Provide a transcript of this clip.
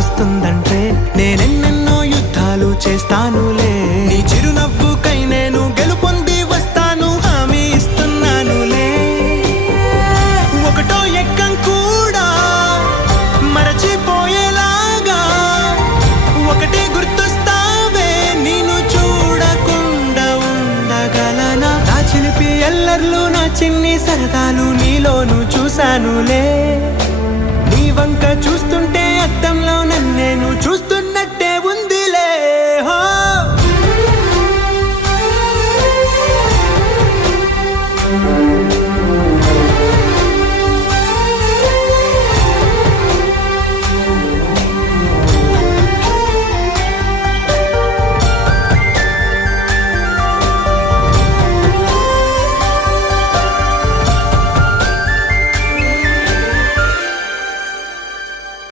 వస్తుందంటే నేనెన్నెన్నో యుద్ధాలు చేస్తానులే. నీ చిరునవ్వుకై నేను గెలుపొంది వస్తాను, హామీ ఇస్తున్నానులే. ఒకటో ఎక్కం కూడా మరచిపోయేలాగా ఒకటే గుర్తొస్తావే, నేను చూడకుండా ఉండగలనా? నా చిలిపి ఎల్లర్లు నా చిన్ని సరదాలు నీలోను చూశానులే. నీ వంక చూస్తే